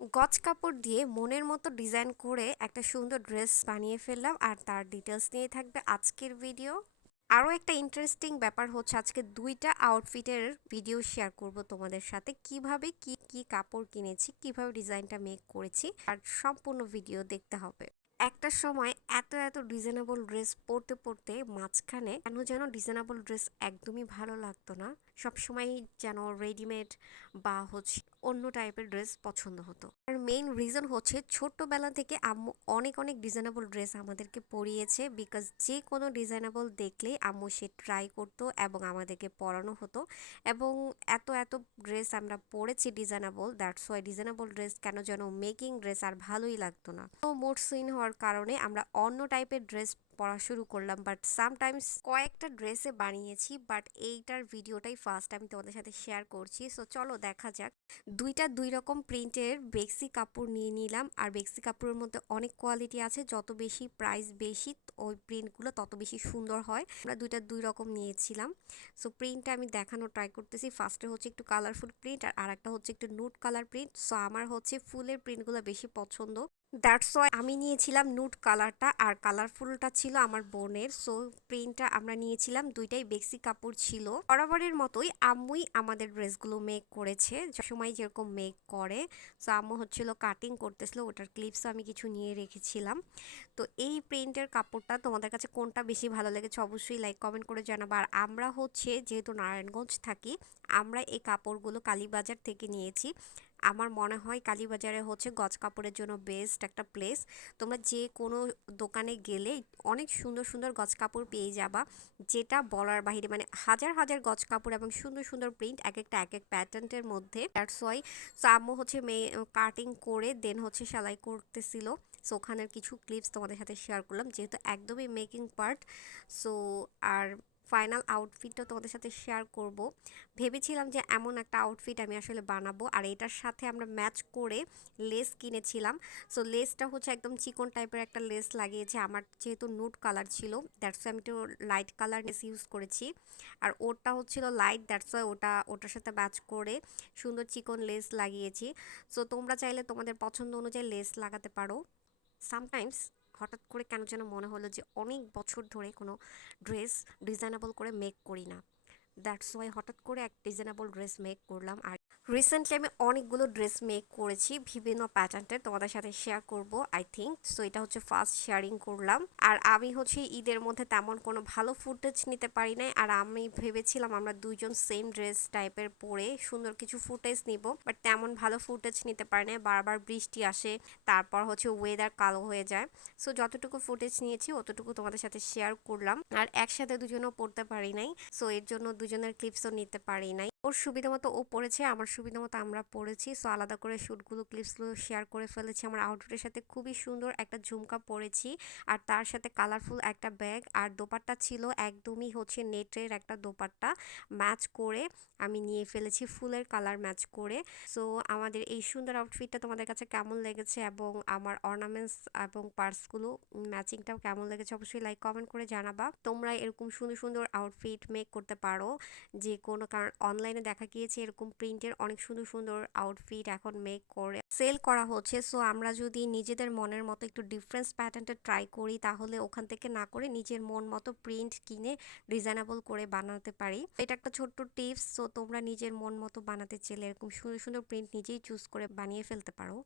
গজ কাপড় দিয়ে মনের মতো ডিজাইন করে একটা সুন্দর ড্রেস বানিয়ে ফেললাম আর তার ডিটেলস নিয়ে থাকবে আজকের ভিডিও। আরও একটা ইন্টারেস্টিং ব্যাপার হচ্ছে আজকে দুইটা আউটফিটের ভিডিও শেয়ার করব তোমাদের সাথে, কিভাবে কি কি কাপড় কিনেছি, কিভাবে ডিজাইনটা মেক করেছি, আর সম্পূর্ণ ভিডিও দেখতে হবে। একটা সময় এত এত ডিজাইনেবল ড্রেস পরতে পরতে মাঝখানে কেন যেন ডিজাইনেবল ড্রেস একদমই ভালো লাগতো না। সবসময় যেন রেডিমেড বা হচ্ছে অন্য টাইপের ড্রেস পছন্দ হতো। আর মেইন রিজন হচ্ছে ছোট্টবেলা থেকে আম্মু অনেক অনেক ডিজাইনেবল ড্রেস আমাদেরকে পরিয়েছে, বিকজ যে কোনো ডিজাইনেবল দেখলেই আম্মু সে ট্রাই করতো এবং আমাদেরকে পরানো হতো। এবং এত এত ড্রেস আমরা পরেছি designable, that's why designable dress কেন যেন মেকিং ড্রেস আর ভালোই লাগতো না। তো মুড সুইং হওয়ার কারণে আমরা অন্য টাইপের ড্রেস পরা শুরু করলাম, বাট সামটাইমস কয়েকটা ড্রেসে বানিয়েছি, বাট এইটার ভিডিওটাই ফার্স্ট আমি তোমাদের সাথে শেয়ার করছি। সো চলো দেখা যাক। দুইটা দুই রকম প্রিন্টের বেক্সি কাপড় নিয়ে নিলাম, আর বেক্সি কাপড়ের মধ্যে অনেক কোয়ালিটি আছে, যত বেশি প্রাইস বেশি ওই প্রিন্টগুলো তত বেশি সুন্দর হয়। আমরা দুইটা দুই রকম নিয়েছিলাম। সো প্রিন্টটা আমি দেখানোর ট্রাই করতেছি। ফার্স্টে হচ্ছে একটু কালারফুল প্রিন্ট আর একটা হচ্ছে একটু নুড কালার প্রিন্ট। সো আমার হচ্ছে ফুলের প্রিন্টগুলো বেশি পছন্দ, দ্যাটস ওয়াই আমি নিয়েছিলাম নুড কালারটা, আর কালারফুলটা ছিল আমার বোনের। সো প্রিন্টটা আমরা নিয়েছিলাম, দুইটাই বেক্সি কাপড় ছিল। বরাবরের মতোই আম্মুই আমাদের ড্রেসগুলো মেক করেছে, সময় যেরকম মেক করে। সো আম্মু হচ্ছিল কাটিং করতেছিল, ওটার ক্লিপসও আমি কিছু নিয়ে রেখেছিলাম। তো এই প্রিন্টের কাপড়টা তোমাদের কাছে কোনটা বেশি ভালো লেগেছে অবশ্যই লাইক কমেন্ট করে জানাবো। আর আমরা হচ্ছে যেহেতু নারায়ণগঞ্জ থাকি, আমরা এই কাপড়গুলো কালীবাজার থেকে নিয়েছি। আমার মনে হয় কালীবাজারে হচ্ছে গজ কাপড়ের জন্য বেস্ট একটা প্লেস। তোমরা যে কোনো দোকানে গেলে অনেক সুন্দর সুন্দর গজ কাপড় পেয়ে যাবা, যেটা বলার বাহিরে, মানে হাজার হাজার গজ কাপড় এবং সুন্দর সুন্দর প্রিন্ট, এক একটা এক এক প্যাটার্নের মধ্যে। দ্যাটস ওয়াই সো আম্মু হচ্ছে কাটিং করে দেন হচ্ছে সেলাই করতেছিল। সো ওখানের কিছু ক্লিপস তোমাদের সাথে শেয়ার করলাম, যেহেতু একদমই মেকিং পার্ট। সো আর ফাইনাল আউটফিটটা তোমাদের সাথে শেয়ার করব। ভেবেছিলাম যে এমন একটা আউটফিট আমি আসলে বানাবো, আর এটার সাথে আমরা ম্যাচ করে লেস কিনেছিলাম। সো লেসটা হচ্ছে একদম চিকন টাইপের একটা লেস লাগিয়েছে, আমার যেহেতু নুড কালার ছিল দ্যাটস আমি একটু লাইট কালার লেস ইউজ করেছি। আর ওটা হচ্ছিল লাইট, দ্যাটস ওয়াই ওটার সাথে ম্যাচ করে সুন্দর চিকন লেস লাগিয়েছি। সো তোমরা চাইলে তোমাদের পছন্দ অনুযায়ী লেস লাগাতে পারো। সামটাইমস হঠাৎ করে কেন যেন মনে হলো যে অনেক বছর ধরে কোনো ড্রেস ডিজাইনেবল করে মেক করি না, দ্যাটস ওয়াই হঠাৎ করে এক ডিজাইনেবল ড্রেস মেক করলাম। আর রিসেন্টলি আমি অনেকগুলো ড্রেস মেক করেছি বিভিন্ন প্যাটার্নের, তোমাদের সাথে শেয়ার করব আই থিঙ্ক। সো এটা হচ্ছে ফার্স্ট শেয়ারিং করলাম। আর আমি হচ্ছে ঈদের মধ্যে তেমন কোনো ভালো ফুটেজ নিতে পারি নাই, আর আমি ভেবেছিলাম আমরা দুইজন সেম ড্রেস টাইপের পরে সুন্দর কিছু ফুটেজ নিব, বাট তেমন ভালো ফুটেজ নিতে পারি না, বারবার বৃষ্টি আসে, তারপর হচ্ছে ওয়েদার কালো হয়ে যায়। সো যতটুকু ফুটেজ নিয়েছি অতটুকু তোমাদের সাথে শেয়ার করলাম, আর একসাথে দুজনেও পড়তে পারি নাই। সো এর জন্য দুজনের ক্লিপসও নিতে পারি নাই। ওর সুবিধা মতো ও পড়েছে, আমার সুবিধা মতো আমরা পড়েছি। সো আলাদা করে শ্যুটগুলো ক্লিপসগুলো শেয়ার করে ফেলেছি। আমার আউটফিটের সাথে খুবই সুন্দর একটা ঝুমকা পরেছি, আর তার সাথে কালারফুল একটা ব্যাগ, আর দোপাট্টা ছিল একদমই হচ্ছে নেটের একটা দোপাট্টা, ম্যাচ করে আমি নিয়ে ফেলেছি ফুলের কালার ম্যাচ করে। সো আমাদের এই সুন্দর আউটফিটটা তোমাদের কাছে কেমন লেগেছে এবং আমার অর্নামেন্টস এবং পার্সগুলো ম্যাচিংটাও কেমন লেগেছে অবশ্যই লাইক কমেন্ট করে জানাবা। তোমরা এরকম সুন্দর সুন্দর আউটফিট মেক করতে পারো যে কোনো, কারণ অনলাইনে দেখা গিয়েছে এরকম প্রিন্টের অনেক সুন্দর সুন্দর আউটফিট এখন মেক করে সেল করা হচ্ছে। সো আমরা যদি নিজেদের মনের মতো একটু ডিফারেন্স প্যাটার্নটা ট্রাই করি, তাহলে ওখান থেকে না করে নিজের মন মতো প্রিন্ট কিনে ডিজাইনেবল করে বানাতে পারি। এটা একটা ছোট্ট টিপস। সো তোমরা নিজের মন মতো বানাতে চাইলে এরকম সুন্দর সুন্দর প্রিন্ট নিজেই চুজ করে বানিয়ে ফেলতে পারো।